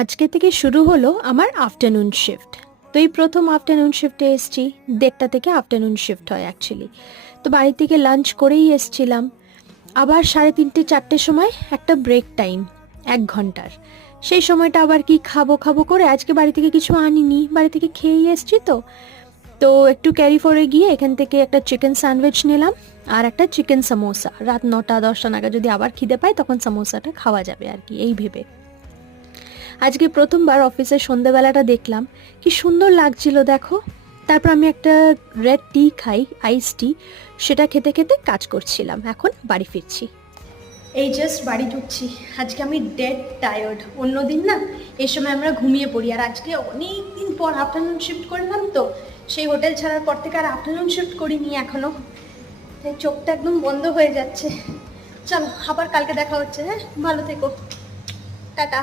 আজকে থেকে শুরু হলো আমার আফটারনুন শিফট। তো এই প্রথম আফটারনুন শিফটে এসছি। 1:30 থেকে আফটারনুন শিফট হয় অ্যাকচুয়ালি। তো বাড়ি থেকে লাঞ্চ করেই এসছিলাম। আবার 3:30-4টের সময় একটা ব্রেক টাইম, 1 ঘন্টার। সেই সময়টা আবার কি খাবো খাবো করে আজকে বাড়ি থেকে কিছু আনিনি, বাড়ি থেকে খেয়েই এসছি। তো তো একটু ক্যারি ফরে গিয়ে এখান থেকে একটা চিকেন স্যান্ডউইচ নিলাম আর একটা চিকেন সামোসা। রাত 9টা-10টা নাগাদ যদি আবার খিদে পায় তখন সামোসাটা খাওয়া যাবে আর কি, এই ভেবে। আজকে প্রথমবার অফিসের সন্ধেবেলাটা দেখলাম, কি সুন্দর লাগছিল দেখো। তারপর আমি একটা রেড টি খাই, আইস টি। সেটা খেতে খেতে কাজ করছিলাম। এখন বাড়ি ফিরছি। এই জাস্ট বাড়ি ঢুকছি। আজকে আমি ডেড টায়ার্ড। অন্যদিন না এই সময় আমরা ঘুমিয়ে পড়ি, আর আজকে অনেক দিন পর আফটারনুন শিফট করলাম। তো সেই হোটেল ছাড়ার পর থেকে আর আফটারনুন শিফট করিনি এখনো, তাই চোখটা একদম বন্ধ হয়ে যাচ্ছে। চলো আবার কালকে দেখা হচ্ছে। হ্যাঁ, ভালো থেকো, টাটা।